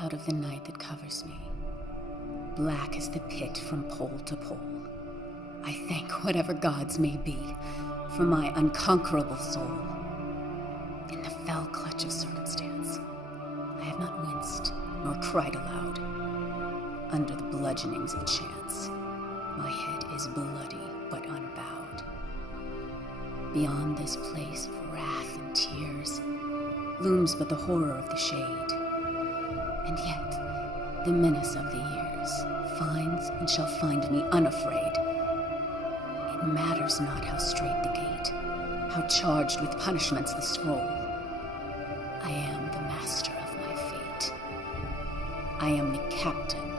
out of the night that covers me. Black as the pit from pole to pole. I thank whatever gods may be for my unconquerable soul. In the fell clutch of circumstance, I have not winced nor cried aloud. Under the bludgeonings of chance, my head is bloody but unbowed. Beyond this place of wrath and tears looms but the horror of the shade. And yet, the menace of the years finds and shall find me unafraid. It matters not how straight the gate, how charged with punishments the scroll. I am the master of my fate. I am the captain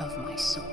of my soul.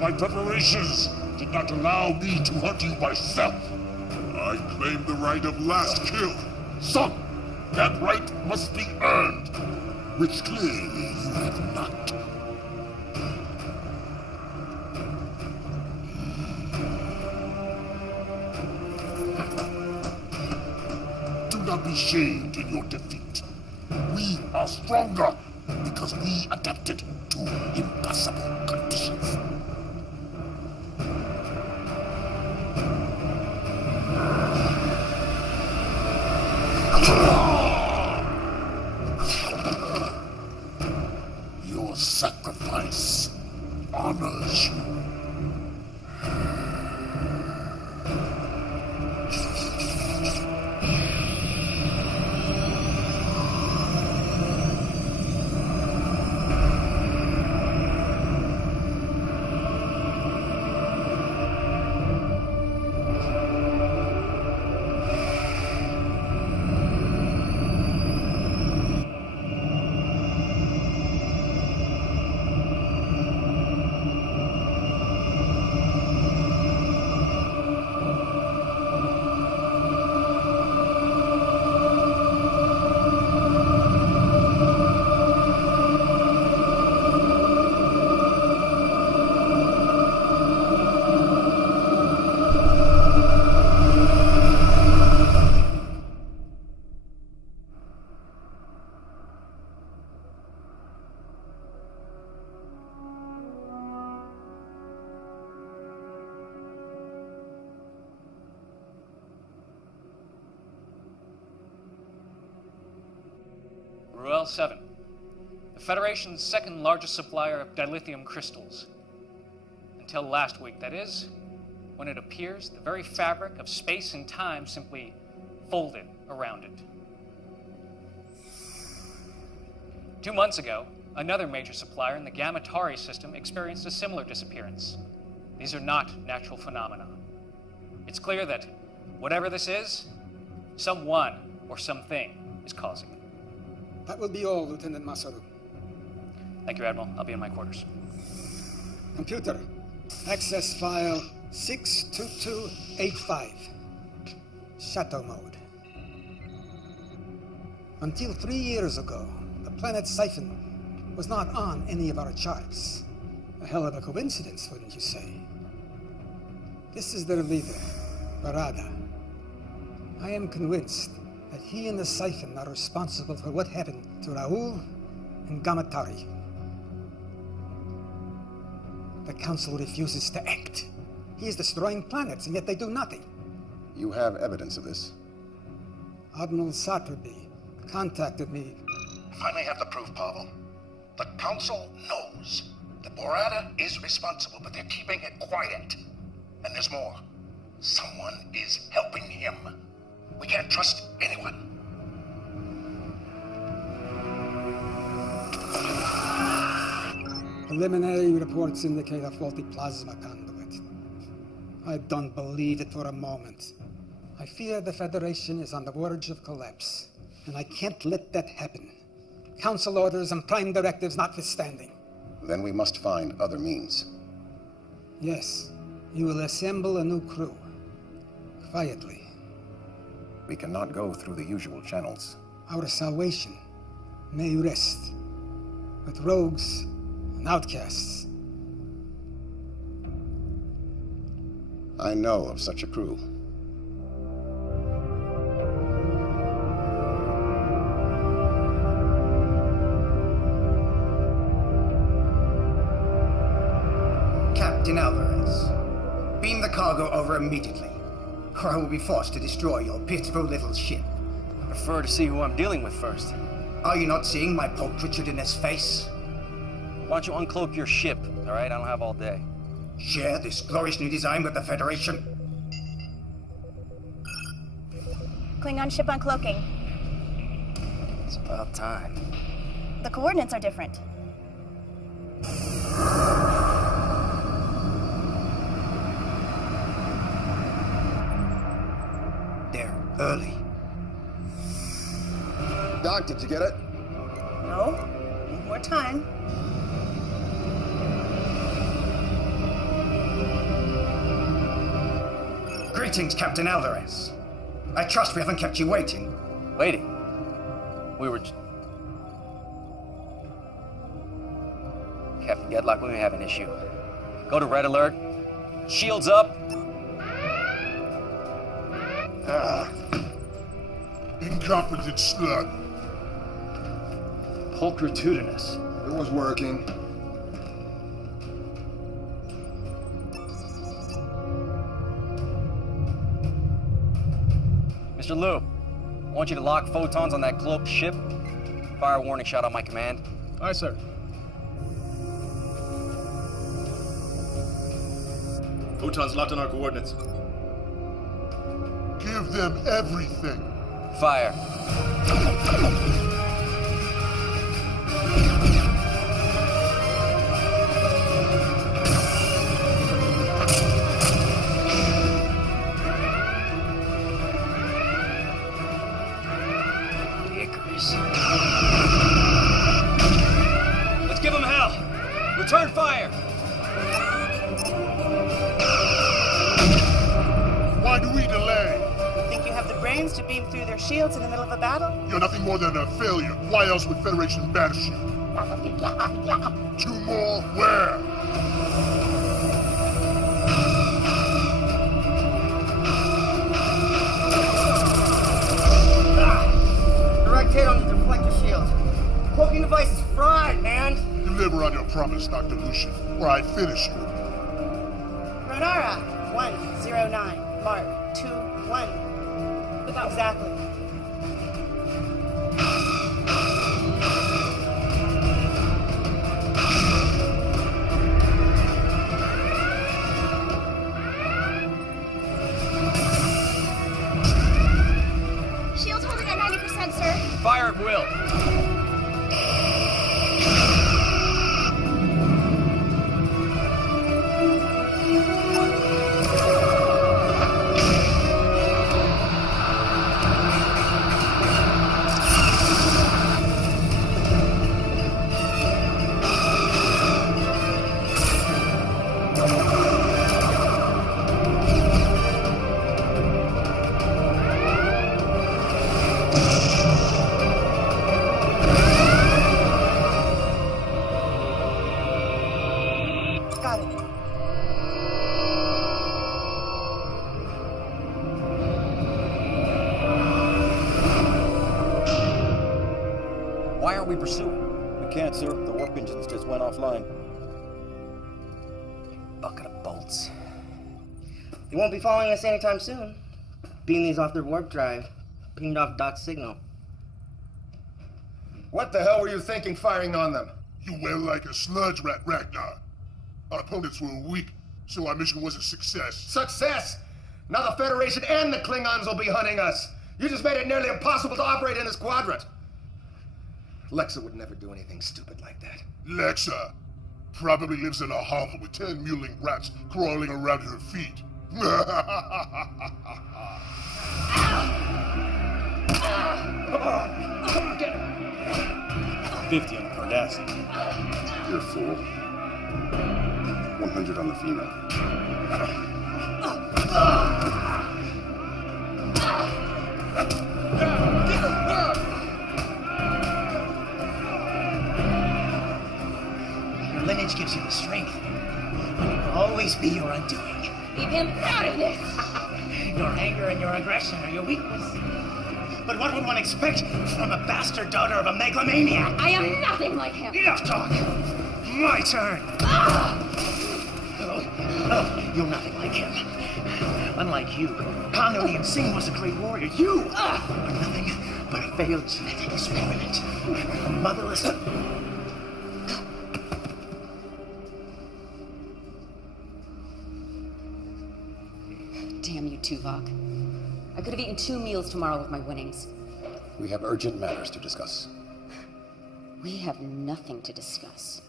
My preparations did not allow me to hunt you myself. I claim the right of last kill. Son, that right must be earned, which clearly you have not. Do not be shamed in your defeat. We are stronger because we adapted to impossible conditions. Your sacrifice honors you. Ruel 7, the Federation's second largest supplier of dilithium crystals. Until last week, that is, when it appears the very fabric of space and time simply folded around it. 2 months ago, another major supplier in the Gamma Tauri system experienced a similar disappearance. These are not natural phenomena. It's clear that whatever this is, someone or something is causing it. That will be all, Lieutenant Masaru. Thank you, Admiral. I'll be in my quarters. Computer, access file 62285. Shadow mode. Until 3 years ago, the planet Siphon was not on any of our charts. A hell of a coincidence, wouldn't you say? This is their leader, Barada. I am convinced that he and the Siphon are responsible for what happened to Raul and Gamma Tauri. The Council refuses to act. He is destroying planets, and yet they do nothing. You have evidence of this? Admiral Saturby contacted me. Finally have the proof, Pavel. The Council knows that Borata is responsible, but they're keeping it quiet. And there's more. Someone is helping him. We can't trust anyone. Preliminary reports indicate a faulty plasma conduit. I don't believe it for a moment. I fear the Federation is on the verge of collapse, and I can't let that happen. Council orders and prime directives notwithstanding. Then we must find other means. Yes, you will assemble a new crew. Quietly. We cannot go through the usual channels. Our salvation may rest with rogues and outcasts. I know of such a crew. Captain Alvarez, beam the cargo over immediately, or I will be forced to destroy your pitiful little ship. I prefer to see who I'm dealing with first. Are you not seeing my pulchritudinous face? Why don't you uncloak your ship, all right? I don't have all day. Share this glorious new design with the Federation? Klingon ship uncloaking. It's about time. The coordinates are different. They're early. Doc, did you get it? No. Need more time. Greetings, Captain Alvarez. I trust we haven't kept you waiting. Waiting? We were... Captain Gedlock, we may have an issue. Go to red alert. Shields up. Incompetent slug. Pulchritudinous. It was working. Mr. Liu, I want you to lock photons on that cloaked ship. Fire a warning shot on my command. Aye, sir. Photons locked on our coordinates. Give them everything. Fire. Icarus. Let's give them hell. Return fire. Why do we delay? You think you have the brains to beam through their shields in the middle of a battle? You're nothing more than a failure. Why else would Federation banish you? 2 more? Where? Direct hit on the deflector shield. Cloaking device is fried, man. Deliver on your promise, Dr. Lucian, or I finish you. Renara, 109. Mark, 21. Exactly. Shield's holding at 90%, sir. Fire at will. Got it. Why aren't we pursuing? We can't, sir. The warp engines just went offline. Bucket of bolts. They won't be following us anytime soon. Beam these off their warp drive. Pinged off Doc's signal. What the hell were you thinking firing on them? You were like a sludge rat, Ragnar. Our opponents were weak, so our mission was a success. Success! Now the Federation and the Klingons will be hunting us. You just made it nearly impossible to operate in this quadrant. Lexa would never do anything stupid like that. Lexa probably lives in a hovel with 10 mewling rats crawling around her feet. 50 on the Cardassian. You're a fool. 100 on the female. Your lineage gives you the strength. It will always be your undoing. Keep him out of this! Your anger and your aggression are your weakness. But what would one expect from a bastard daughter of a megalomaniac? I am nothing like him! Enough talk! My turn! Oh, you're nothing like him. Unlike you, Khan Singh was a great warrior. You are nothing but a failed genetic experiment. A motherless... Damn you, Tuvok. I could have eaten 2 meals tomorrow with my winnings. We have urgent matters to discuss. We have nothing to discuss.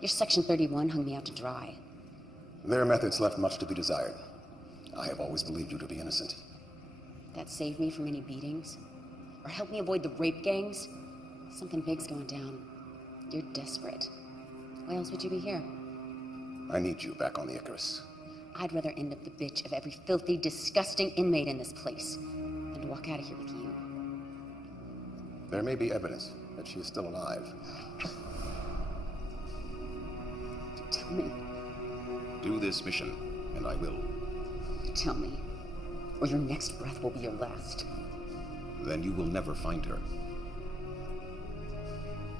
Your Section 31 hung me out to dry. Their methods left much to be desired. I have always believed you to be innocent. That saved me from any beatings? Or helped me avoid the rape gangs? Something big's going down. You're desperate. Why else would you be here? I need you back on the Icarus. I'd rather end up the bitch of every filthy, disgusting inmate in this place than to walk out of here with you. There may be evidence that she is still alive. Tell me. Do this mission, and I will. Tell me, or your next breath will be your last. Then you will never find her.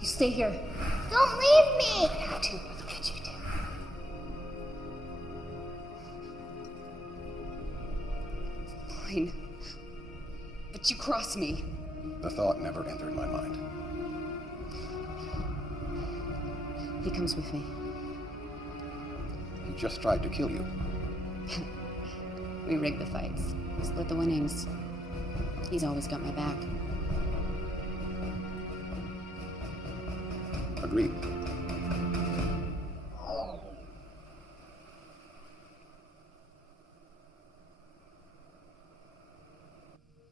You stay here. Don't leave me! How to? Look at you do. Fine. But you cross me. The thought never entered my mind. He comes with me. He just tried to kill you. We rigged the fights. Split the winnings. He's always got my back. Agreed.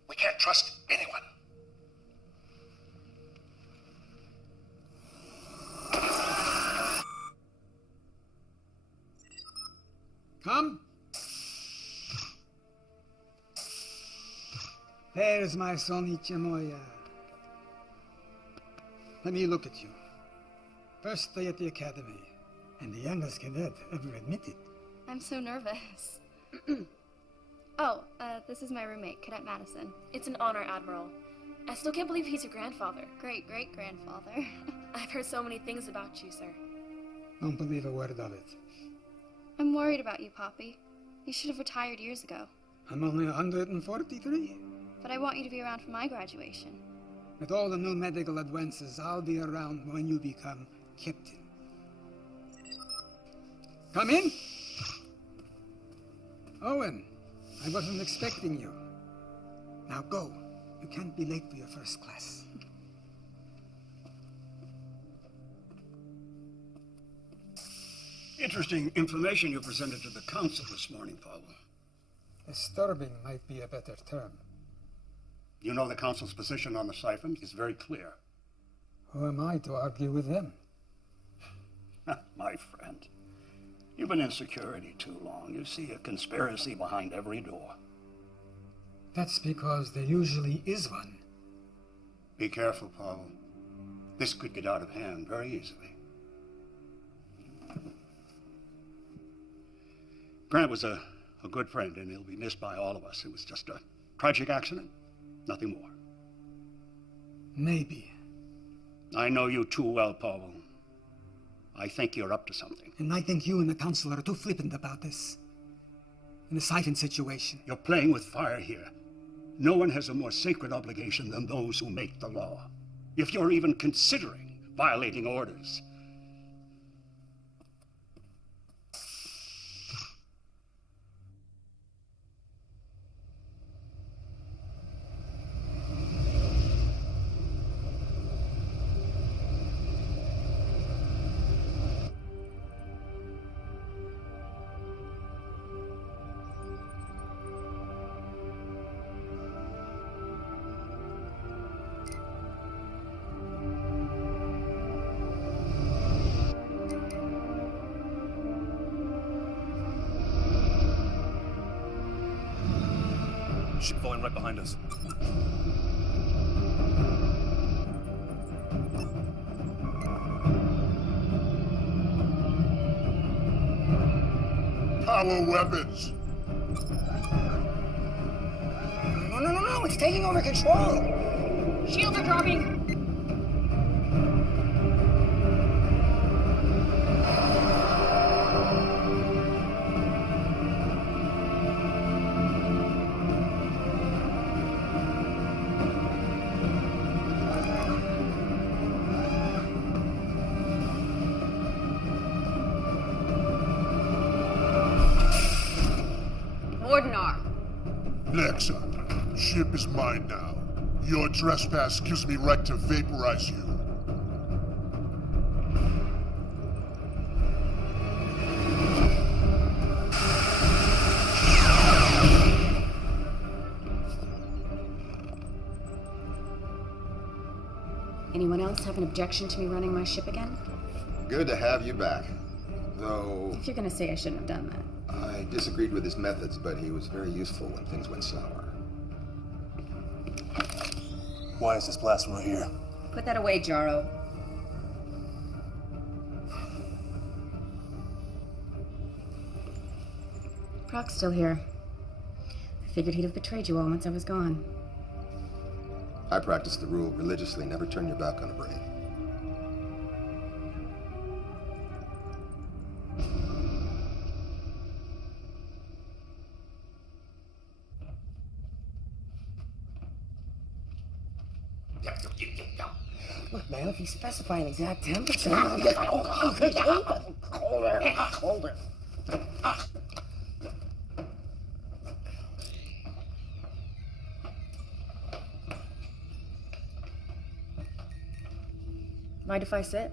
We can't trust anyone. Come. There's my son Ichimoya. Let me look at you. First day at the academy, and the youngest cadet ever admitted. I'm so nervous. This is my roommate, Cadet Madison. It's an honor, Admiral. I still can't believe he's your grandfather. Great-great-grandfather. I've heard so many things about you, sir. Don't believe a word of it. I'm worried about you, Poppy. You should have retired years ago. I'm only 143. But I want you to be around for my graduation. With all the new medical advances, I'll be around when you become captain. Come in. Owen, I wasn't expecting you. Now go. You can't be late for your first class. Interesting information you presented to the Council this morning, Paul. Disturbing might be a better term. You know the Council's position on the siphons is very clear. Who am I to argue with them? My friend, you've been in security too long. You see a conspiracy behind every door. That's because there usually is one. Be careful, Paul. This could get out of hand very easily. Grant was a good friend, and he'll be missed by all of us. It was just a tragic accident, nothing more. Maybe. I know you too well, Paul. I think you're up to something. And I think you and the Council are too flippant about this. In the siphon situation. You're playing with fire here. No one has a more sacred obligation than those who make the law. if you're even considering violating orders. Ship falling right behind us. Power weapons! No, it's taking over control! Shields are dropping! Lexa, ship is mine now. Your trespass gives me right to vaporize you. Anyone else have an objection to me running my ship again? Good to have you back. Though... If you're gonna say I shouldn't have done that. I disagreed with his methods, but he was very useful when things went sour. Why is this blasphemy here? Put that away, Jaro. Proc's still here. I figured he'd have betrayed you all once I was gone. I practice the rule religiously, never turn your back on a brain. Look, man, if you specify an exact temperature... Colder. Mind if I sit?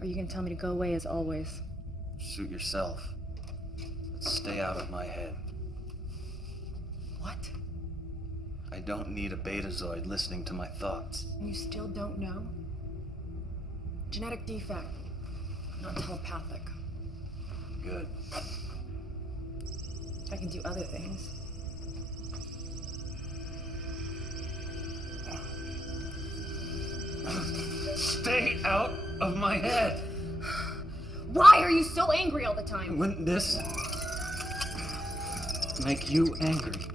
Or you can tell me to go away as always? Suit yourself. But stay out of my head. What? I don't need a betazoid listening to my thoughts. You still don't know? Genetic defect. Not telepathic. Good. I can do other things. Stay out of my head! Why are you so angry all the time? Wouldn't this make you angry?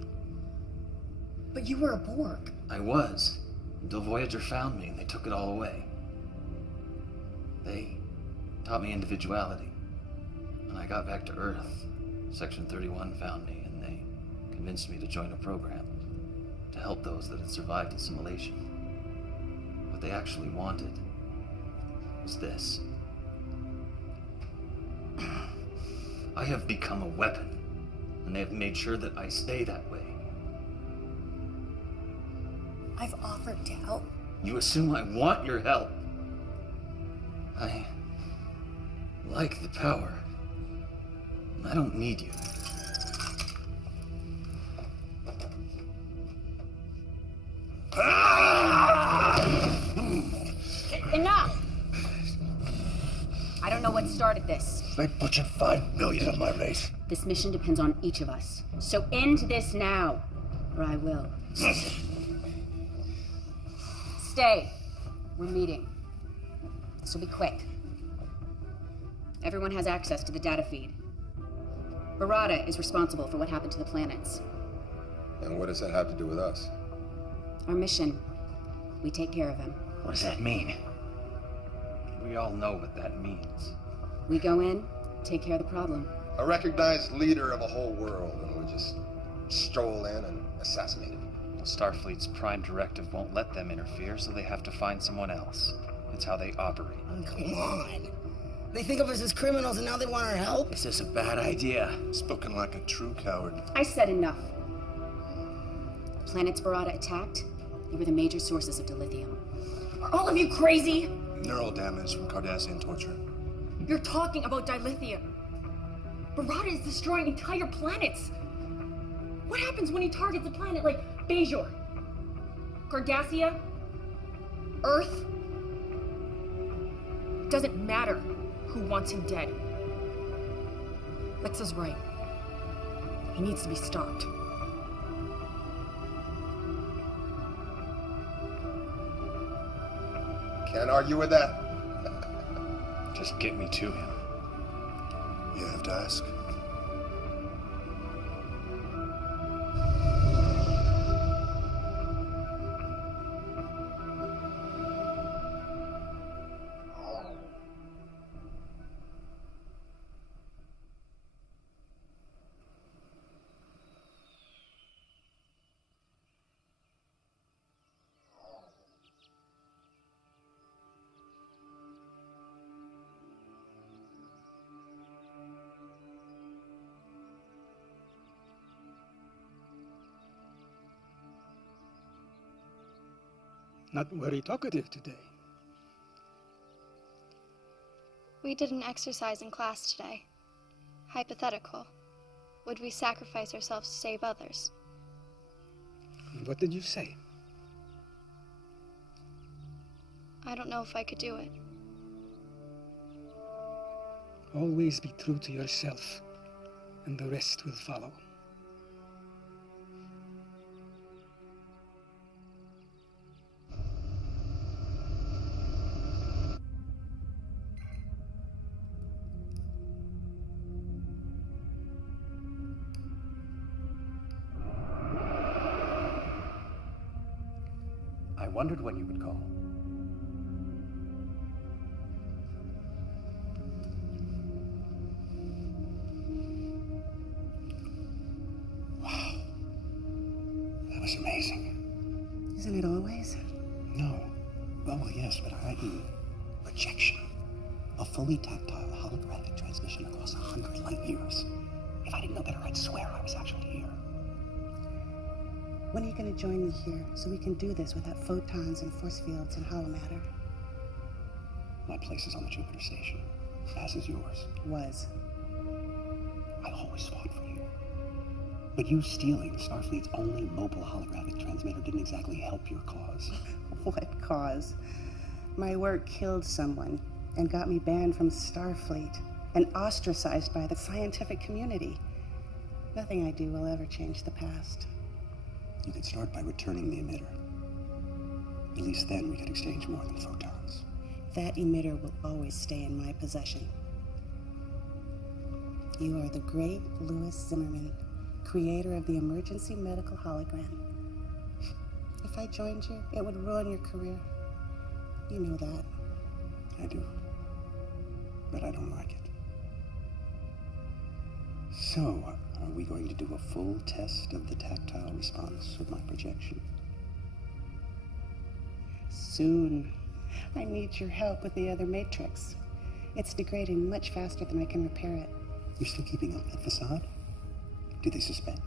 But you were a Borg. I was, until Voyager found me and they took it all away. They taught me individuality. When I got back to Earth, Section 31 found me and they convinced me to join a program to help those that had survived assimilation. What they actually wanted was this. I have become a weapon, and they have made sure that I stay that way. I've offered to help. You assume I want your help. I like the power. I don't need you. Enough! I don't know what started this. They butchered 5 million of my race. This mission depends on each of us. So end this now, or I will. Stay. We're meeting. This will be quick. Everyone has access to the data feed. Barada is responsible for what happened to the planets. And what does that have to do with us? Our mission. We take care of him. What does that mean? We all know what that means. We go in, take care of the problem. A recognized leader of a whole world, and we just stroll in and assassinate him. Starfleet's prime directive won't let them interfere, so they have to find someone else. It's how they operate. Come on. They think of us as criminals and now they want our help? Is this a bad idea? Spoken like a true coward. I said enough. The planets Barada attacked, they were the major sources of dilithium. Are all of you crazy? Neural damage from Cardassian torture. You're talking about dilithium. Barada is destroying entire planets. What happens when he targets a planet like Bajor, Cardassia, Earth? Doesn't matter who wants him dead. Lexa's right. He needs to be stopped. Can't argue with that. Just get me to him. You have to ask. Not very talkative today. We did an exercise in class today. Hypothetical. Would we sacrifice ourselves to save others? What did you say? I don't know if I could do it. Always be true to yourself, and the rest will follow. I wondered when you would call. Wow. That was amazing. Isn't it always? No. Well, yes, but I mean projection. A fully tactile holographic transmission across 100 light years. If I didn't know better, I'd swear I was actually here. When are you going to join me here so we can do this without photons and force fields and holomatter? My place is on the Jupiter station, as is yours. Was. I always fought for you. But you stealing Starfleet's only mobile holographic transmitter didn't exactly help your cause. What cause? My work killed someone and got me banned from Starfleet and ostracized by the scientific community. Nothing I do will ever change the past. You could start by returning the emitter. At least then we could exchange more than photons. That emitter will always stay in my possession. You are the great Louis Zimmerman, creator of the emergency medical hologram. If I joined you, it would ruin your career. You know that. I do. But I don't like it. So, are we going to do a full test of the tactile response of my projection? Soon. I need your help with the other matrix. It's degrading much faster than I can repair it. You're still keeping up that facade? Do they suspect?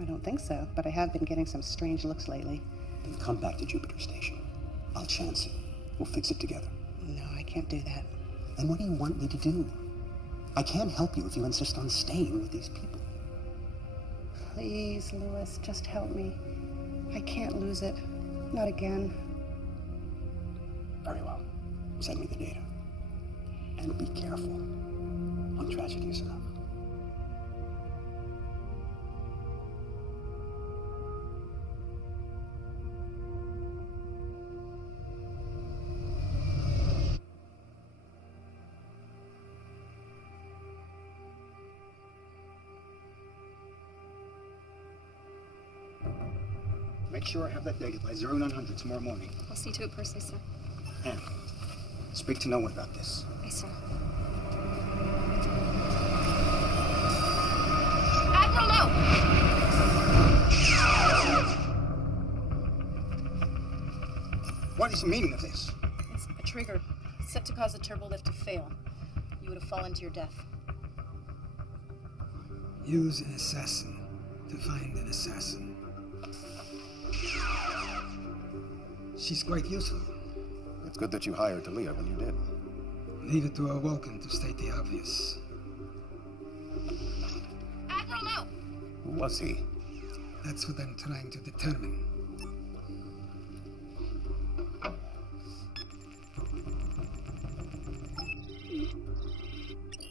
I don't think so, but I have been getting some strange looks lately. Then come back to Jupiter Station. I'll chance it. We'll fix it together. No, I can't do that. Then what do you want me to do? I can't help you if you insist on staying with these people. Please, Louis, just help me. I can't lose it. Not again. Very well. Send me the data. And be careful. One tragedy is enough. Make sure I have that data by 0900 tomorrow morning. I'll see to it personally, sir. And speak to no one about this. Yes, sir. Admiral Lowe! What is the meaning of this? It's a trigger set to cause the turbolift to fail. You would have fallen to your death. Use an assassin to find an assassin. She's quite useful. It's good that you hired Talia when you did. Leave it to a Vulcan to state the obvious. Admiral, no! Who was he? That's what I'm trying to determine.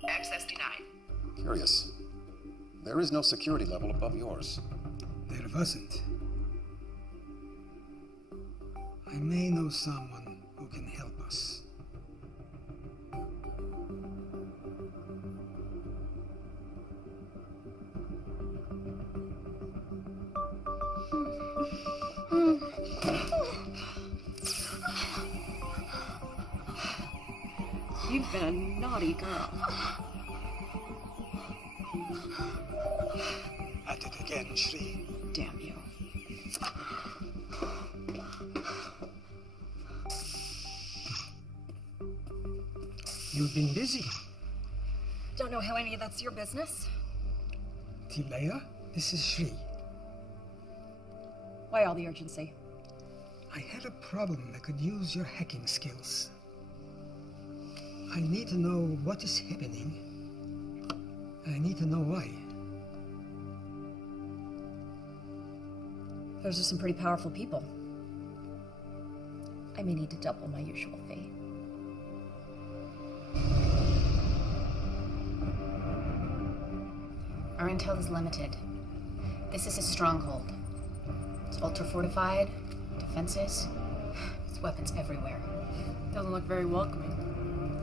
Access denied. Curious. There is no security level above yours. There wasn't. I may know someone who can help us. You've been a naughty girl. At it again, Shri. Damn you. You've been busy. Don't know how any of that's your business. Tilea, this is Shri. Why all the urgency? I had a problem that could use your hacking skills. I need to know what is happening. I need to know why. Those are some pretty powerful people. I may need to double my usual fee. Our intel is limited. This is a stronghold. It's ultra-fortified, defenses, there's weapons everywhere. Doesn't look very welcoming.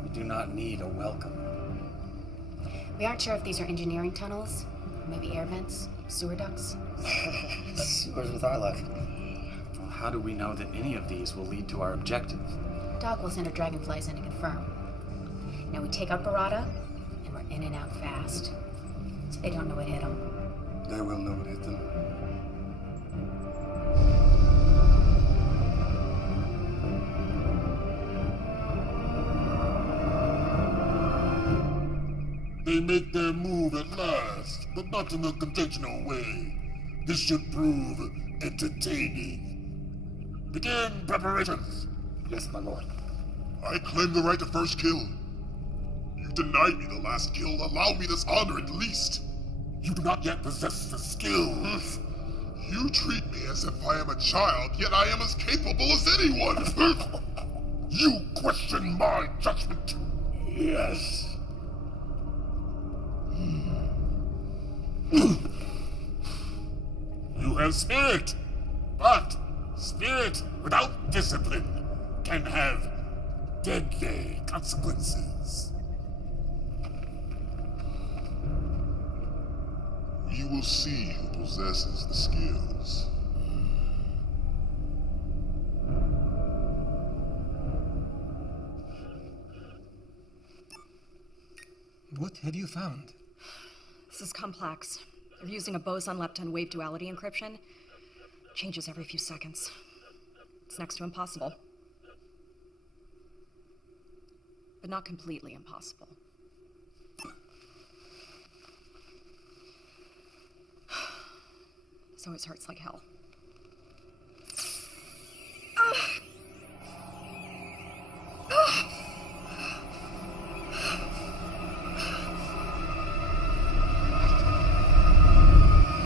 We do not need a welcome. We aren't sure if these are engineering tunnels, maybe air vents, sewer ducts. Sewers with our luck. How do we know that any of these will lead to our objective? Doc will send her dragonflies in to confirm. Now we take out Barada, and we're in and out fast. So they don't know what hit them. They will know what hit them. They make their move at last, but not in a conventional way. This should prove entertaining. Begin preparations. Yes, my lord. I claim the right to first kill. You denied me the last kill. Allow me this honor at least. You do not yet possess the skills. You treat me as if I am a child, yet I am as capable as anyone. You question my judgment. Yes. You have spirit, but spirit without discipline can have deadly consequences. You will see who possesses the skills. What have you found? This is complex. They're using a boson-lepton wave duality encryption. Changes every few seconds. It's next to impossible. But not completely impossible. So it hurts like hell.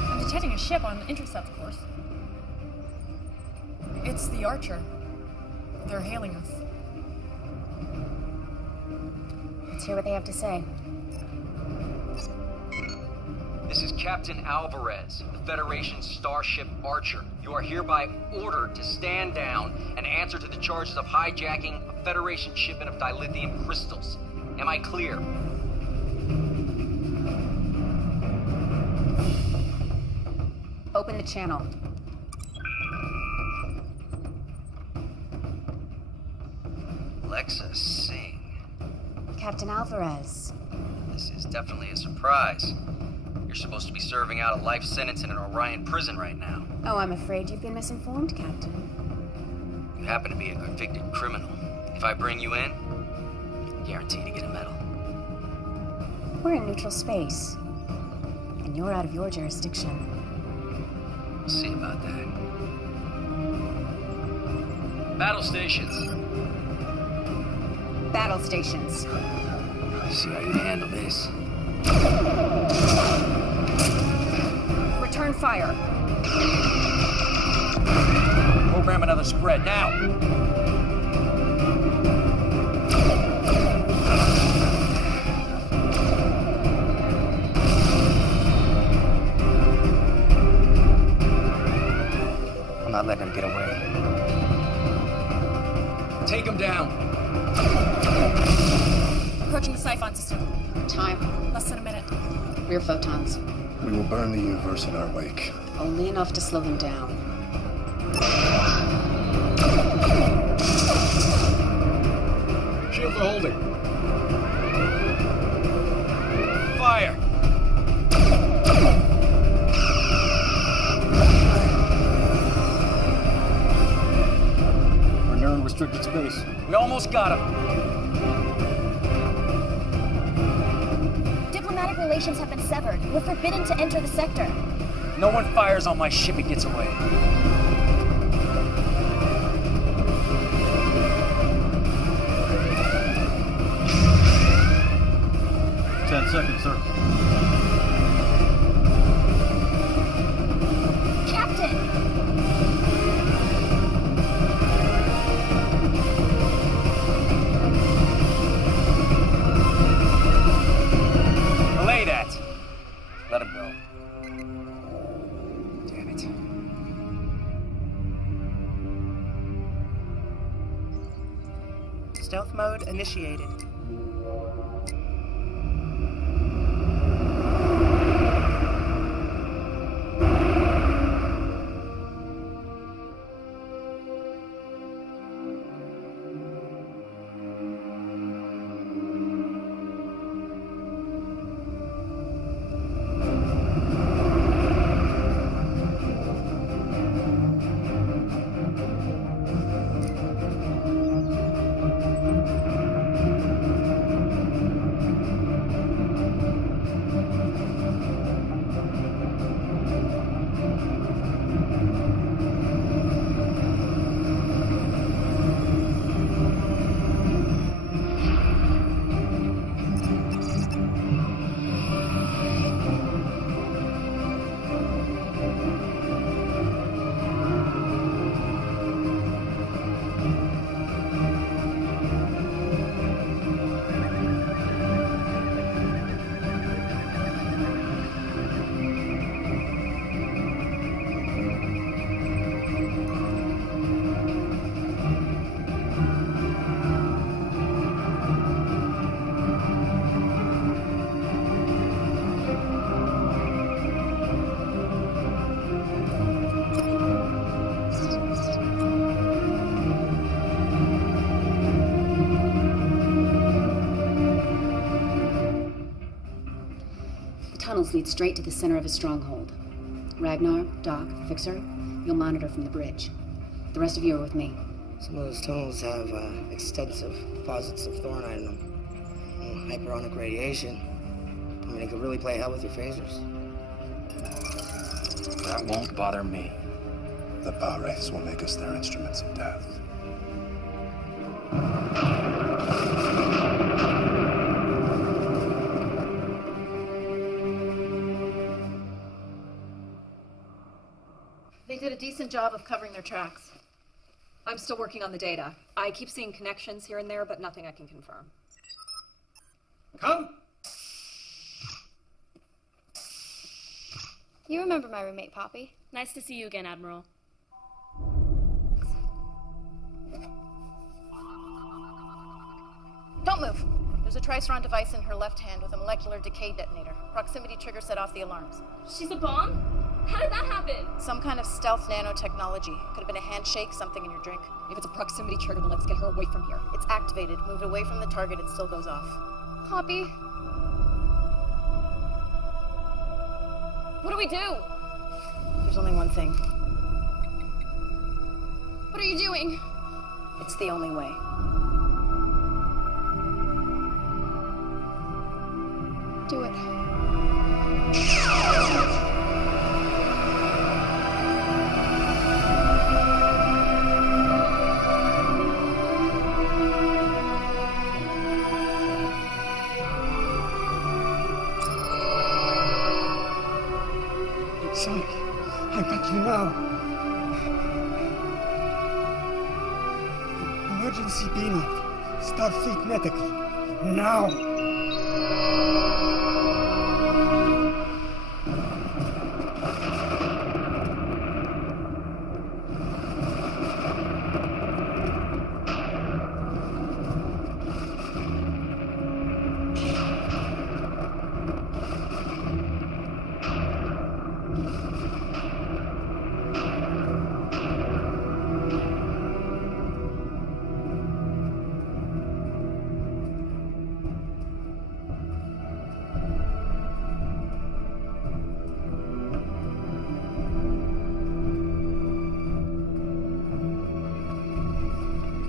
I'm detecting a ship on the intercept course. It's the Archer. They're hailing us. Let's hear what they have to say. This is Captain Alvarez, the Federation's starship Archer. You are hereby ordered to stand down and answer to the charges of hijacking a Federation shipment of dilithium crystals. Am I clear? Open the channel. Alexa Singh. Captain Alvarez. This is definitely a surprise. You're supposed to be serving out a life sentence in an Orion prison right now. Oh, I'm afraid you've been misinformed, Captain. You happen to be a convicted criminal. If I bring you in, guaranteed to get a medal. We're in neutral space, and you're out of your jurisdiction. We'll see about that. Battle stations. Battle stations. See how you handle this. Return fire. Program another spread, now! I'm not letting him get away. Take him down. Approaching the Siphon system. Time. Less than a minute. Rear photons. We will burn the universe in our wake. Only enough to slow them down. Shields are holding. Fire! We're near unrestricted space. We almost got him. Diplomatic relations have been severed. We're forbidden to enter the sector. No one fires on my ship and gets away. Seconds, sir. Captain! Belay that. Let him go. Damn it. Stealth mode initiated. Tunnels lead straight to the center of his stronghold. Ragnar, Doc, Fixer, you'll monitor from the bridge. The rest of you are with me. Some of those tunnels have extensive deposits of thornite in them. Hyperonic radiation. I mean, it could really play hell with your phasers. That won't bother me. The power wraiths will make us their instruments of death. They did a decent job of covering their tracks. I'm still working on the data. I keep seeing connections here and there, but nothing I can confirm. Come! You remember my roommate, Poppy? Nice to see you again, Admiral. Don't move. There's a Triceron device in her left hand with a molecular decay detonator. Proximity trigger set off the alarms. She's a bomb? How did that happen? Some kind of stealth nanotechnology. Could have been a handshake, something in your drink. If it's a proximity trigger, then let's get her away from here. It's activated. Move it away from the target, it still goes off. Poppy? What do we do? There's only one thing. What are you doing? It's the only way. Do it. Sonic, I beg you now. Emergency beam up. Starfleet Medical. Now!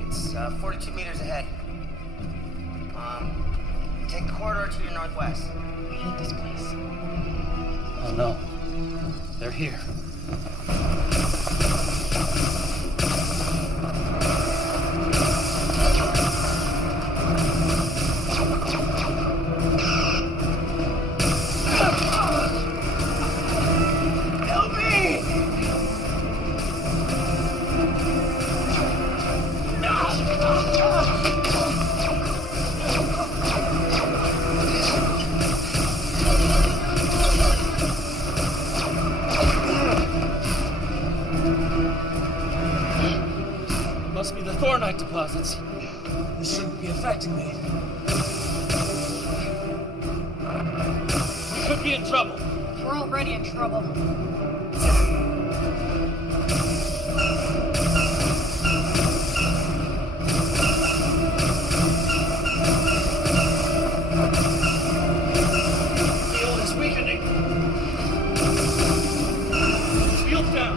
It's 42 meters ahead. Take the corridor to your northwest. I hate this place. Oh no. They're here. Help me! Must be the Thornite deposits. This shouldn't be affecting me. We could be in trouble. We're already in trouble. Field is weakening. Field down.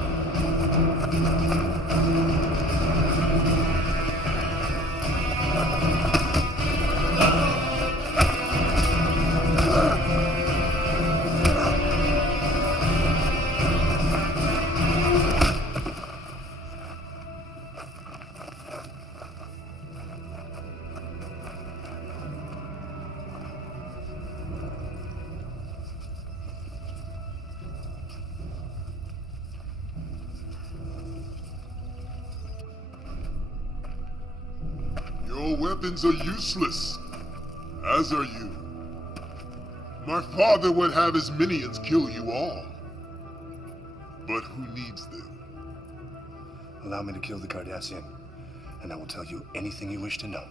Your weapons are useless, as are you. My father would have his minions kill you all. But who needs them? Allow me to kill the Cardassian, and I will tell you anything you wish to know.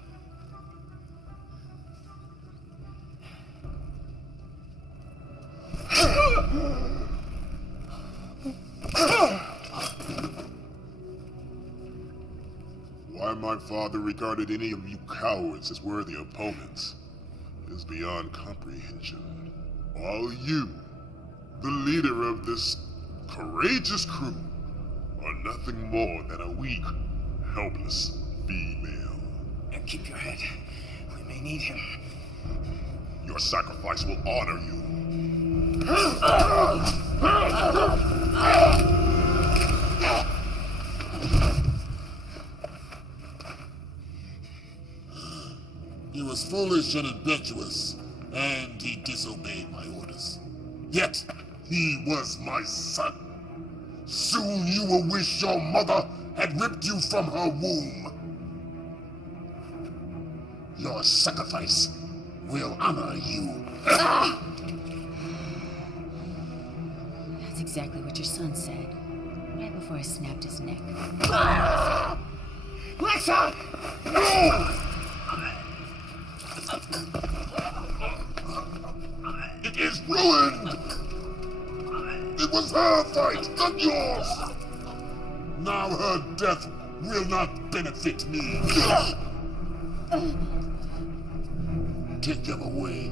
Why my father regarded any of you cowards as worthy opponents is beyond comprehension. While you, the leader of this courageous crew, are nothing more than a weak, helpless female. And keep your head. We may need him. Your sacrifice will honor you. He was foolish and impetuous, and he disobeyed my orders. Yet, he was my son. Soon you will wish your mother had ripped you from her womb. Your sacrifice will honor you. That's exactly what your son said. Right before I snapped his neck. Lexa! No! It is ruined! It was her fight, not yours! Now her death will not benefit me. Take them away.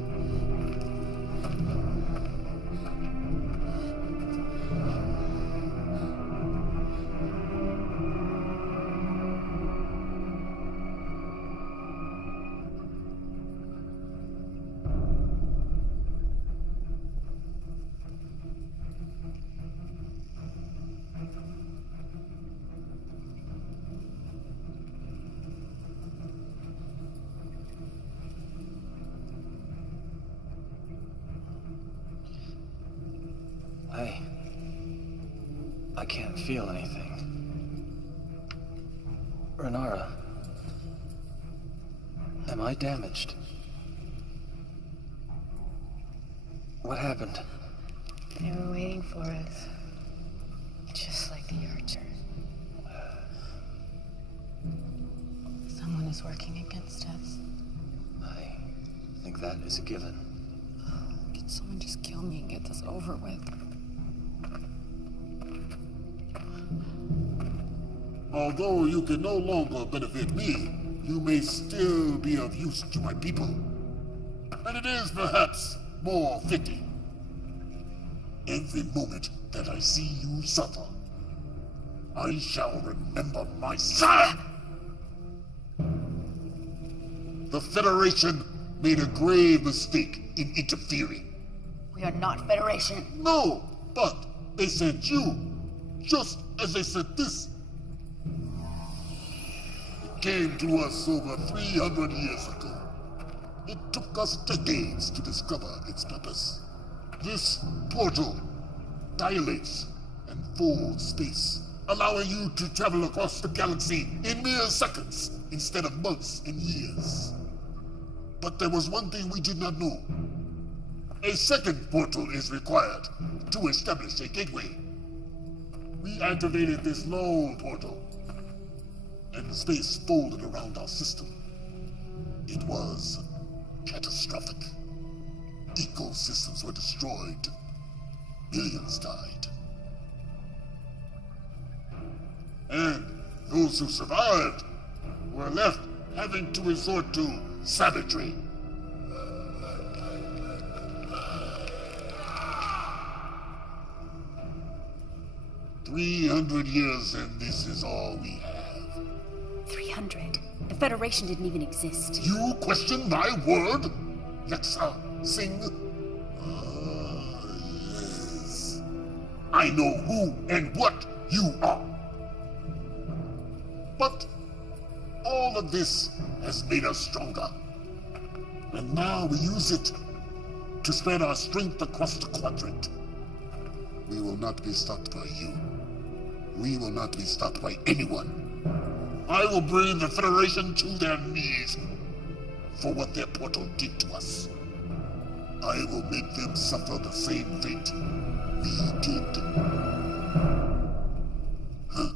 I can't feel anything. Renara, am I damaged? What happened? They were waiting for us. Just like the Archer. Someone is working against us. I think that is a given. Can someone just kill me and get this over with? Although you can no longer benefit me, you may still be of use to my people. And it is perhaps more fitting. Every moment that I see you suffer, I shall remember my son! The Federation made a grave mistake in interfering. We are not Federation. No, but they sent you, just as they sent this. It came to us over 300 years ago. It took us decades to discover its purpose. This portal dilates and folds space, allowing you to travel across the galaxy in mere seconds instead of months and years. But there was one thing we did not know. A second portal is required to establish a gateway. We activated this lone portal, and space folded around our system. It was catastrophic. Ecosystems were destroyed. Millions died. And those who survived were left having to resort to savagery. "300 years, and this is all we have." 300? The Federation didn't even exist. You question my word? Lexa, Singh? Yes. I know who and what you are. But all of this has made us stronger. And now we use it to spread our strength across the quadrant. We will not be stopped by you. We will not be stopped by anyone. I will bring the Federation to their knees for what their portal did to us. I will make them suffer the same fate we did. Huh?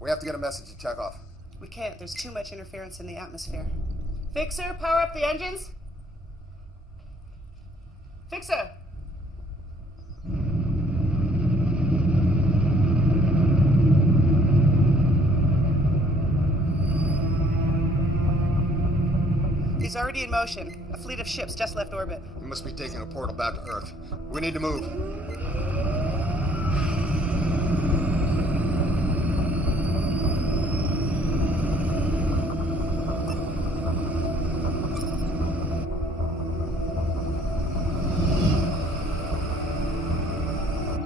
We have to get a message to Chekhov. We can't. There's too much interference in the atmosphere. Fixer, power up the engines. Fixer! He's already in motion. A fleet of ships just left orbit. We must be taking a portal back to Earth. We need to move.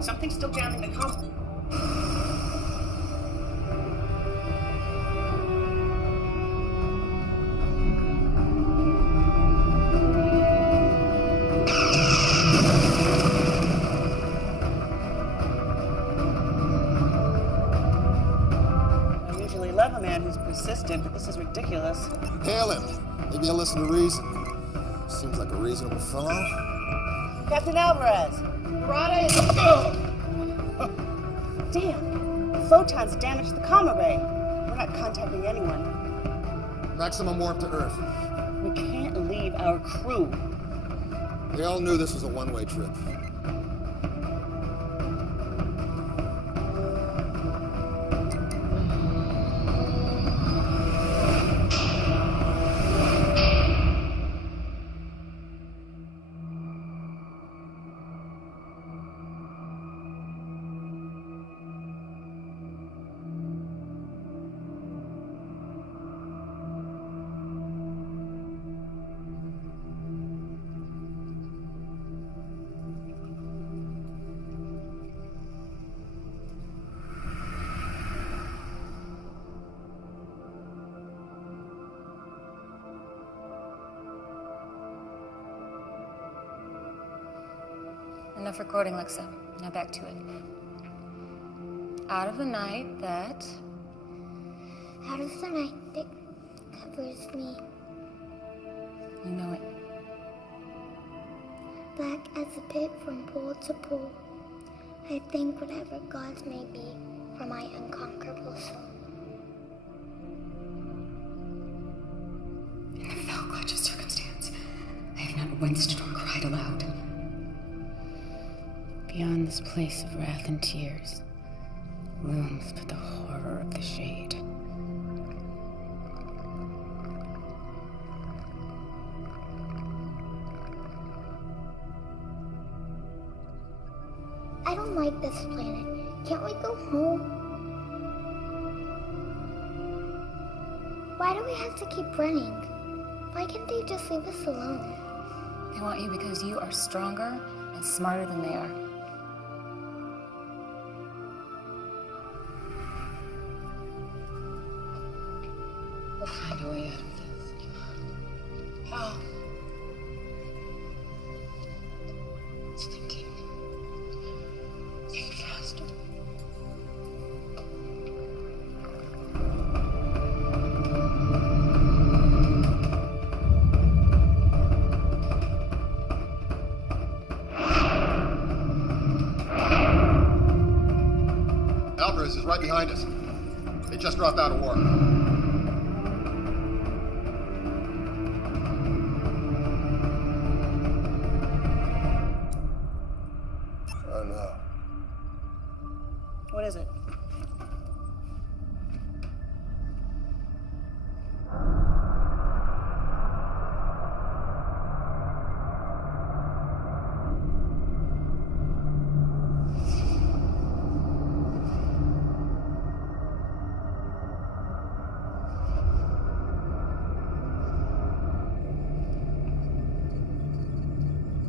Something's still jamming the comm. I usually love a man who's persistent, but this is ridiculous. Hail him. Maybe he'll listen to reason. Seems like a reasonable fellow. Captain Alvarez! Barada is... Damn! The photons damaged the comm array. We're not contacting anyone. Maximum warp to Earth. We can't leave our crew. We all knew this was a one-way trip. Enough recording, Lexa. Now back to it. Out of the night that covers me. You know it. Black as the pit from pole to pole. I thank whatever gods may be for my unconquerable soul. In the fell clutch of circumstance, I have not winced nor cried aloud. Beyond this place of wrath and tears, looms but the horror of the shade. I don't like this planet. Can't we go home? Why do we have to keep running? Why can't they just leave us alone? They want you because you are stronger and smarter than they are. We'll find a way out of this. How? It's thinking. Think faster. Alvarez is right behind us. They just dropped out of war. Oh no. What is it?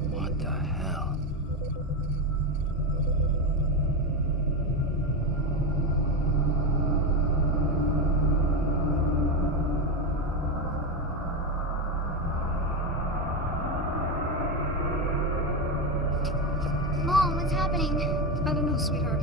What the hell? Mom, what's happening? I don't know, sweetheart.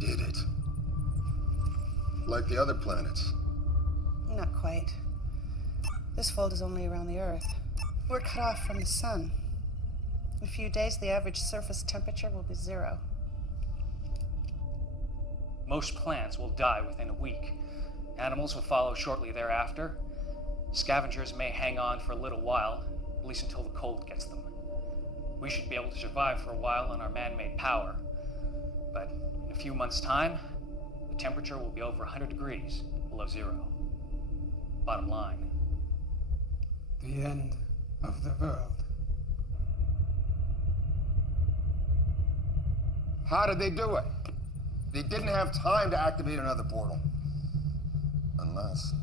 Did it. Like the other planets. Not quite. This fold is only around the Earth. We're cut off from the sun. In a few days, the average surface temperature will be 0. Most plants will die within a week. Animals will follow shortly thereafter. Scavengers may hang on for a little while, at least until the cold gets them. We should be able to survive for a while on our man-made power. But in a few months' time, the temperature will be over 100 degrees below 0. Bottom line. The end of the world. How did they do it? They didn't have time to activate another portal. Unless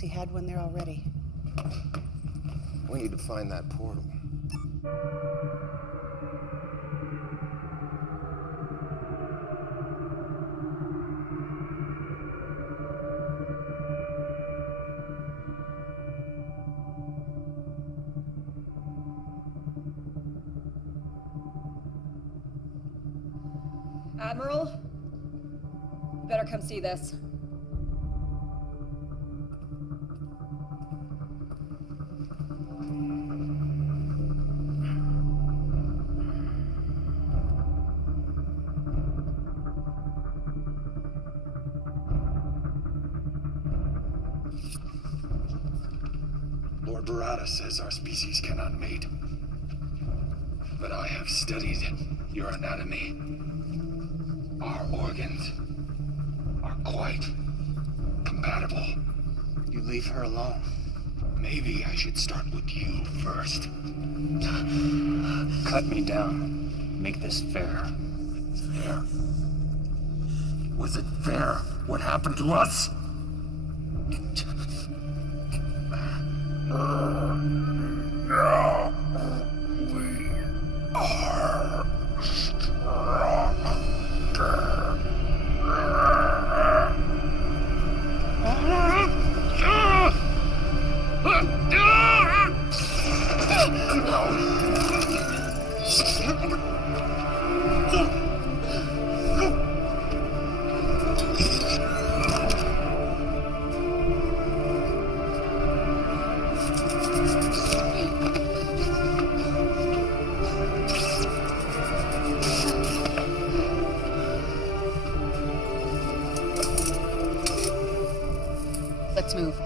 he had one there already. We need to find that portal. Admiral? You better come see this. Lord Barada says our species cannot mate. But I have studied your anatomy. Our organs are quite compatible. You leave her alone. Maybe I should start with you first. Cut me down. Make this fair. Fair? Was it fair what happened to us? Now we are Let's move.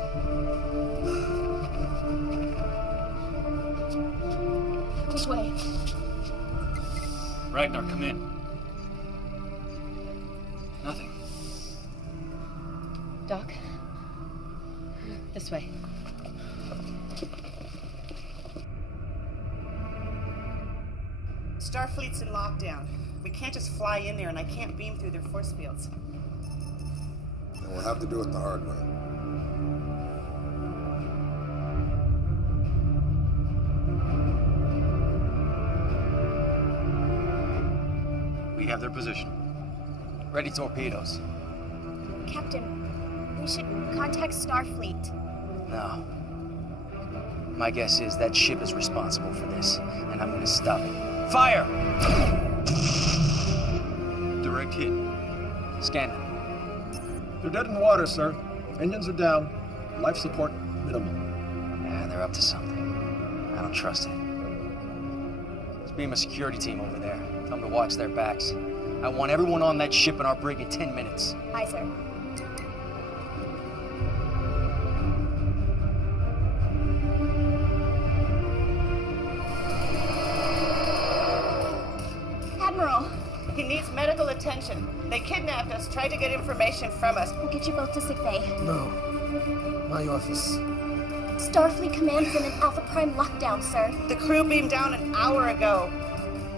This way. Ragnar, come in. Nothing. Doc? This way. Starfleet's in lockdown. We can't just fly in there, and I can't beam through their force fields. Then we'll have to do it the hard way. We have their position. Ready torpedoes. Captain, we should contact Starfleet. No. My guess is that ship is responsible for this, and I'm gonna stop it. Fire! Direct hit. Scan them. They're dead in the water, sir. Engines are down. Life support minimal. Yeah, they're up to something. I don't trust it. Let's beam a security team over there. Tell them to watch their backs. I want everyone on that ship in our brig in 10 minutes. Aye, sir. Admiral! He needs medical attention. They kidnapped us, tried to get information from us. We'll get you both to sickbay. No. My office. Starfleet Command is in an Alpha Prime lockdown, sir. The crew beamed down an hour ago.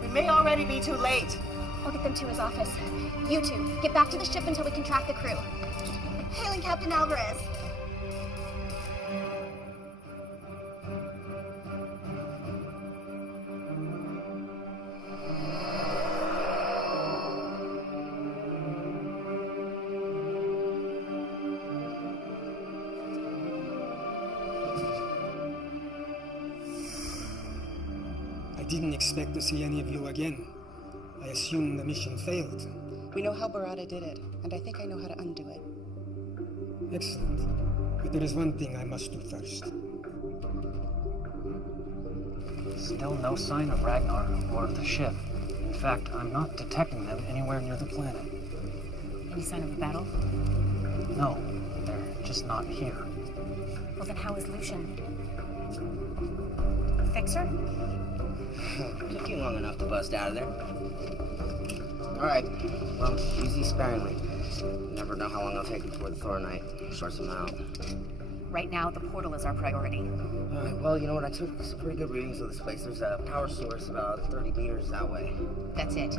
We may already be too late. I'll get them to his office. You two, get back to the ship until we can track the crew. Hailing Captain Alvarez. I didn't expect to see any of you again. I assume the mission failed. We know how Barada did it, and I think I know how to undo it. Excellent. But there is one thing I must do first. Still no sign of Ragnar or the ship. In fact, I'm not detecting them anywhere near the planet. Any sign of a battle? No, they're just not here. Well, then how is Lucian? Fixer? Took you long enough to bust out of there. Alright, well, use these sparingly. You never know how long it'll take before the Thoronite sorts them out. Right now, the portal is our priority. Alright, well, you know what? I took some pretty good readings of this place. There's a power source about 30 meters that way. That's it.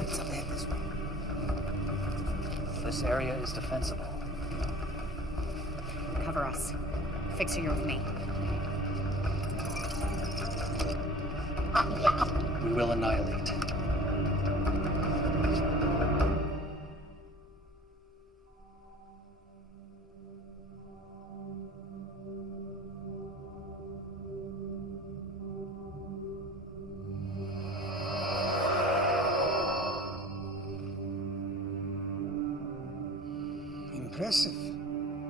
It's up ahead this way. This area is defensible. Cover us. Fixer, you're with me. We will annihilate. Impressive.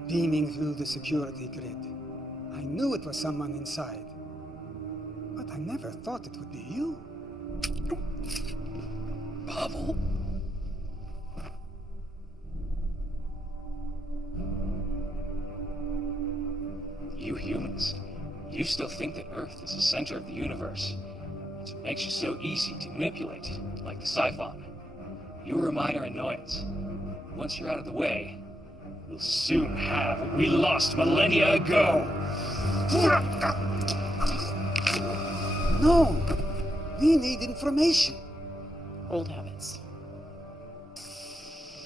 Beaming through the security grid. I knew it was someone inside. But I never thought it would be you. Pavel? You humans, you still think that Earth is the center of the universe. It's what makes you so easy to manipulate, like the Siphon. You're a minor annoyance. Once you're out of the way, we'll soon have what we lost millennia ago. No! We need information. Old habits.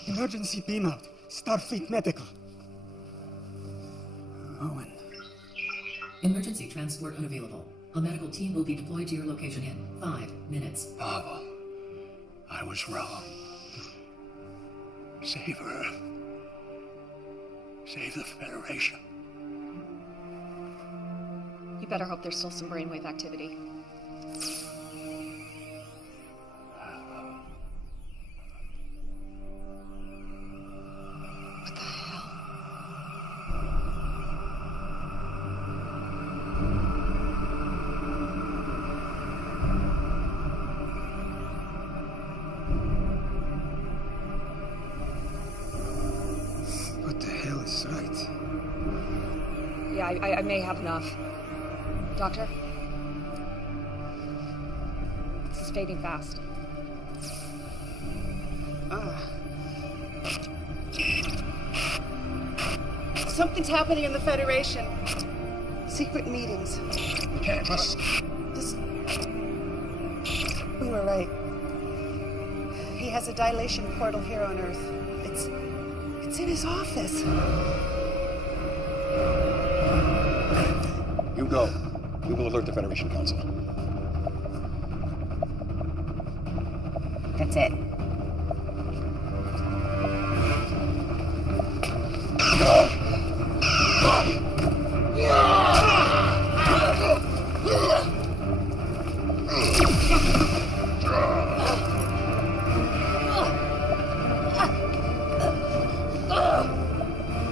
Emergency beam out. Starfleet Medical. Owen. Emergency transport unavailable. A medical team will be deployed to your location in 5 minutes. Pavel, I was wrong. Save her. Save the Federation. You better hope there's still some brainwave activity. What the hell? What the hell is right? Yeah, I may have enough. Doctor? This is fading fast. Something's happening in the Federation. Secret meetings. You can't trust. We were right. He has a dilation portal here on Earth. It's in his office. You go. We will alert the Federation Council. That's it.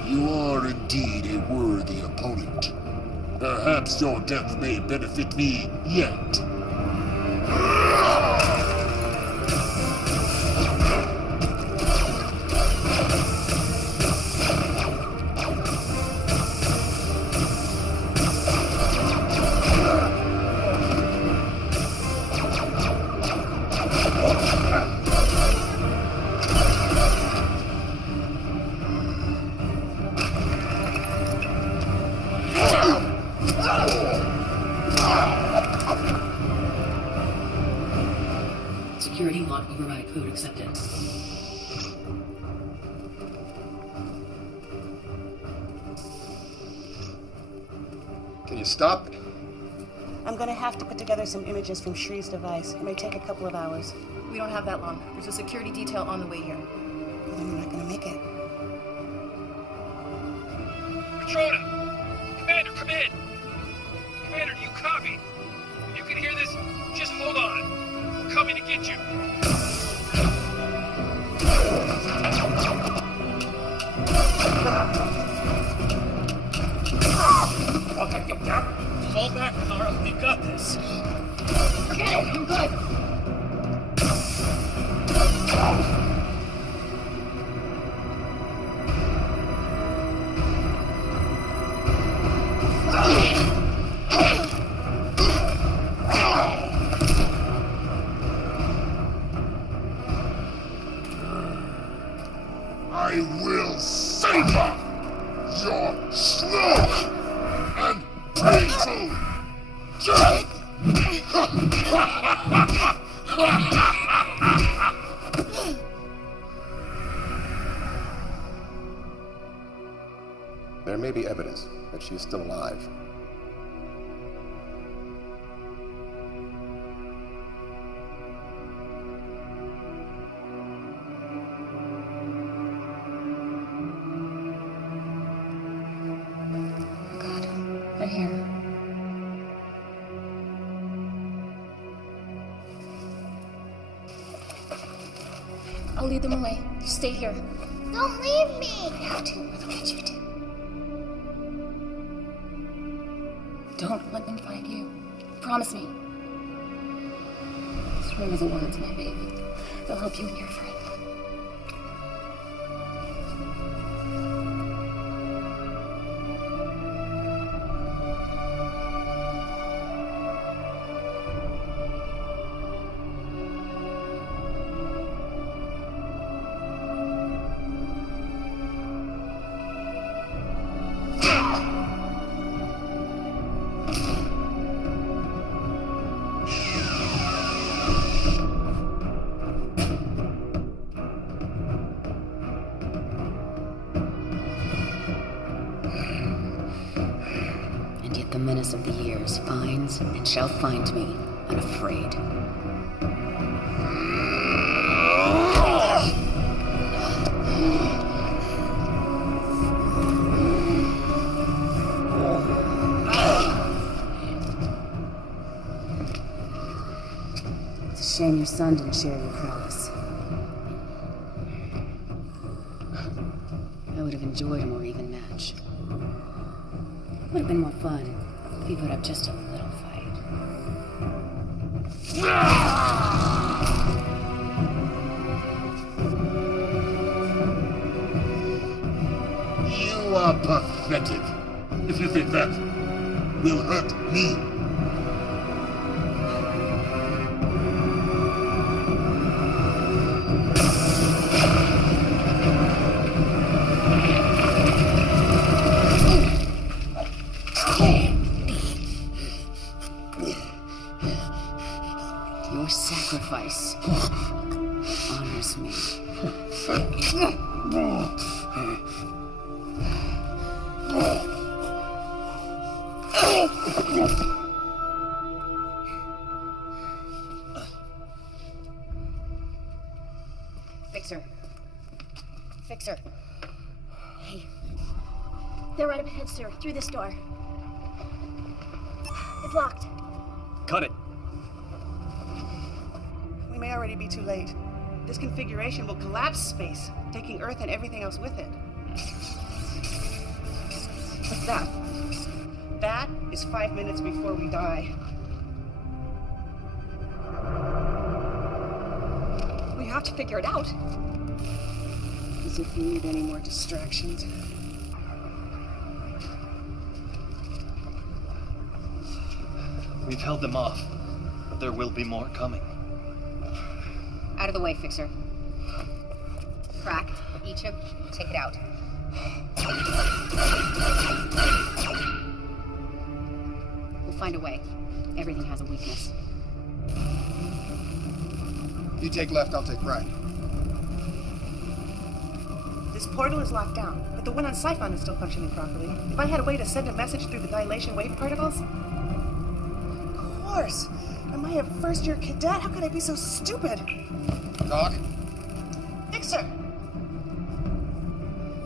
You are indeed a worthy opponent. Perhaps your death may benefit me yet. Security lock override code accepted. Can you stop it? I'm gonna have to put together some images from Shree's device. It may take a couple of hours. We don't have that long. There's a security detail on the way here. Then we're not gonna make it. Patrona! Commander, come in! Commander, do you copy? If you can hear this, just hold on. We're coming to get you. Okay, fall back, Carl. We got this. Okay, I'm good. I will savor your slow and painful death! There may be evidence that she is still alive. They're here. I'll lead them away. You stay here. Don't leave me! I have to. Look at you two. Don't let them find you. Promise me. Just remember the words, my baby. They'll help you and your friend. darkness of the years finds and shall find me unafraid. It's a shame your son didn't share your prowess. I would have enjoyed a more even match. Would have been more fun if you put up just a little fight. You are pathetic. If you think that will hurt me. Your sacrifice honors me. Fixer. Fixer. Hey. They're right up ahead, sir. Through this door. It's locked. Cut it. We may already be too late. This configuration will collapse space, taking Earth and everything else with it. What's that? That is 5 minutes before we die. We have to figure it out. As if we need any more distractions. We've held them off, but there will be more coming. Out of the way, Fixer. Crack, each of take it out. We'll find a way. Everything has a weakness. You take left, I'll take right. This portal is locked down, but the one on Siphon is still functioning properly. If I had a way to send a message through the dilation wave particles... Of course! Am I a first-year cadet? How could I be so stupid? Doc? Fixer!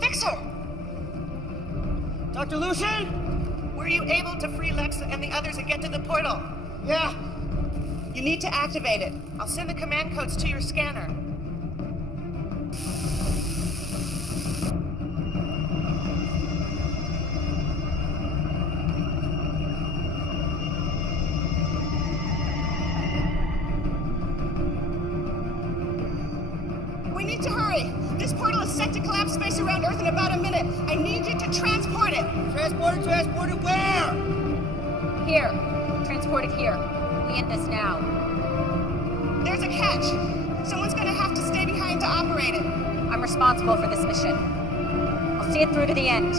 Fixer! Dr. Lucian? Were you able to free Lex and the others and get to the portal? Yeah. You need to activate it. I'll send the command codes to your scanner. We need to hurry. This portal is set to collapse space around Earth in about a minute. I need you to transport it. Transport it where? Here. Transport it here. We end this now. There's a catch. Someone's gonna have to stay behind to operate it. I'm responsible for this mission. I'll see it through to the end.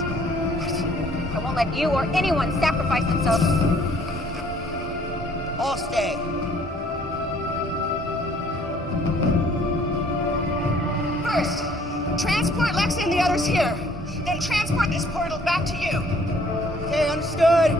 I won't let you or anyone sacrifice themselves. I'll stay. First, transport Lex and the others here. Then transport this portal back to you. Okay, understood.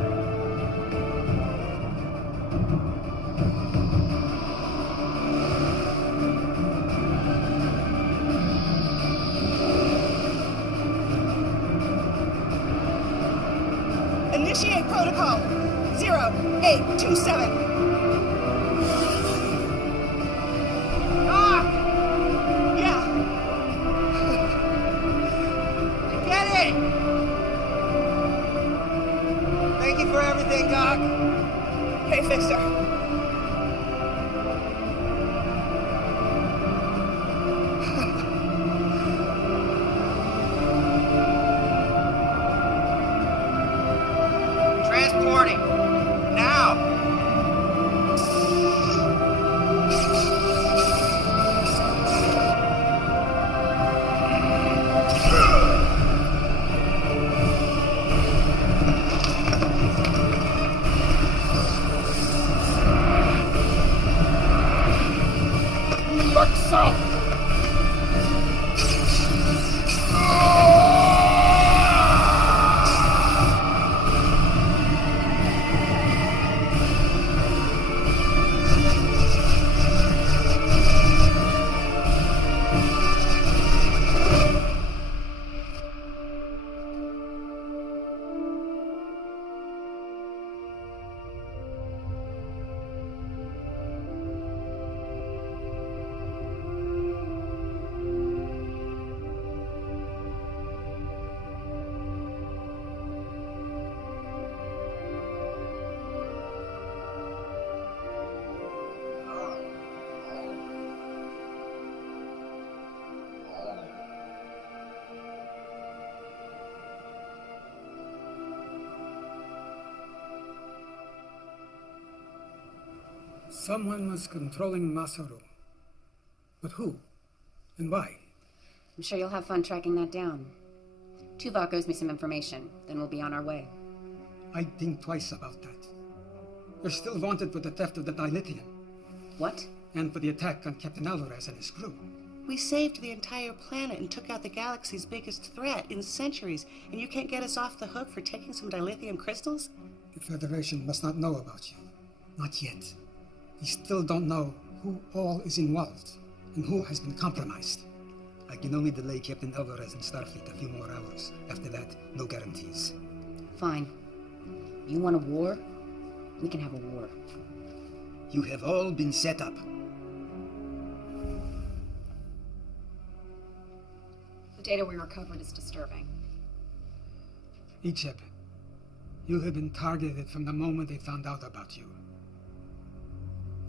Initiate protocol 0827. Yeah. I get it. Thank you for everything, Doc. Hey, Fixer. Transporting. Now. Lexa! Someone was controlling Masaru. But who? And why? I'm sure you'll have fun tracking that down. Tuvok owes me some information, then we'll be on our way. I'd think twice about that. You're still wanted for the theft of the dilithium. What? And for the attack on Captain Alvarez and his crew. We saved the entire planet and took out the galaxy's biggest threat in centuries, and you can't get us off the hook for taking some dilithium crystals? The Federation must not know about you. Not yet. We still don't know who all is involved and who has been compromised. I can only delay Captain Alvarez and Starfleet a few more hours. After that, no guarantees. Fine. You want a war? We can have a war. You have all been set up. The data we recovered is disturbing. Icheb, you have been targeted from the moment they found out about you.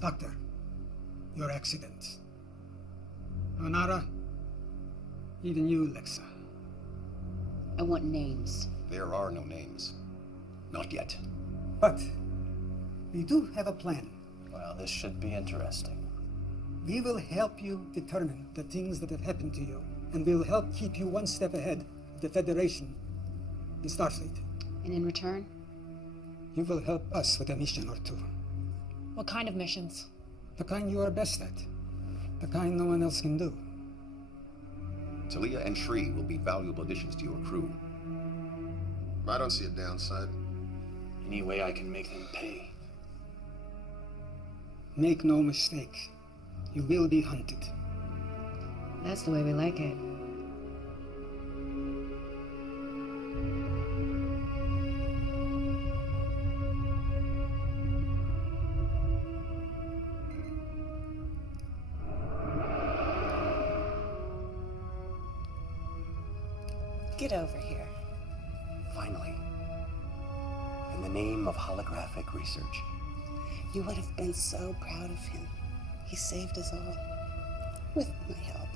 Doctor, your accident. Onara, even you, Lexa. I want names. There are no names. Not yet. But we do have a plan. Well, this should be interesting. We will help you determine the things that have happened to you, and we'll help keep you one step ahead of the Federation, the Starfleet. And in return? You will help us with a mission or two. What kind of missions? The kind you are best at. The kind no one else can do. Talia and Shri will be valuable additions to your crew. I don't see a downside. Any way I can make them pay. Make no mistake. You will be hunted. That's the way we like it. Get over here. Finally. In the name of holographic research. You would have been so proud of him. He saved us all. With my help.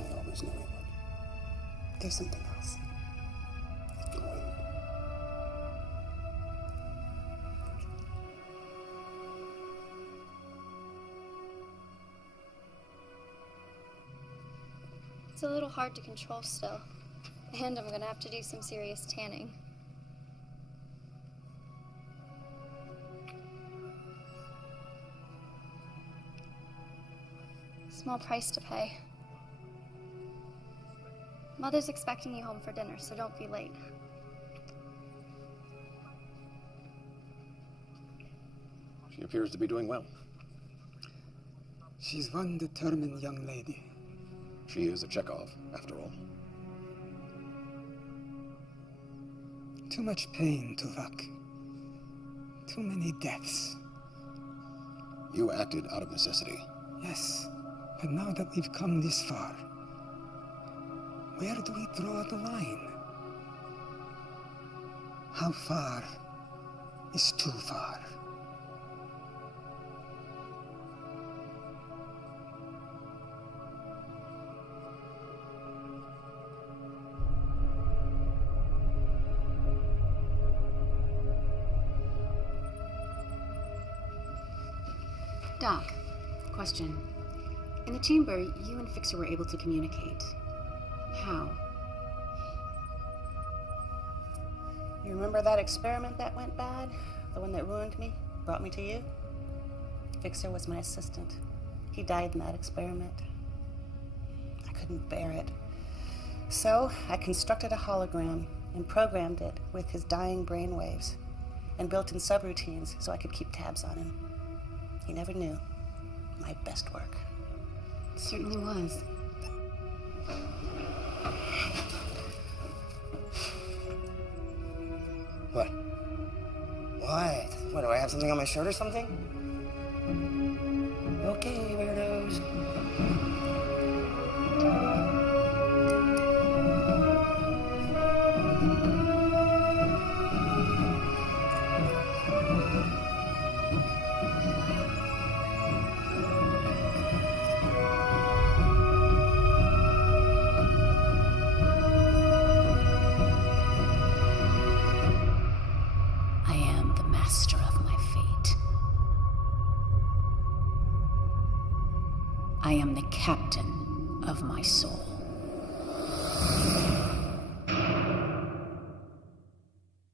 I always knew he would. There's something else. It's a little hard to control still. And I'm gonna have to do some serious tanning. Small price to pay. Mother's expecting you home for dinner, so don't be late. She appears to be doing well. She's one determined young lady. She is a Chekhov, after all. Too much pain, Tuvok. Too many deaths. You acted out of necessity. Yes, but now that we've come this far, where do we draw the line? How far is too far? Doc, question. In the chamber, you and Fixer were able to communicate. How? You remember that experiment that went bad? The one that ruined me? Brought me to you? Fixer was my assistant. He died in that experiment. I couldn't bear it. So I constructed a hologram and programmed it with his dying brainwaves and built in subroutines so I could keep tabs on him. He never knew. My best work. It certainly was. What? What? What, do I have something on my shirt or something? Okay, weirdos. I am the master of my fate. I am the captain of my soul.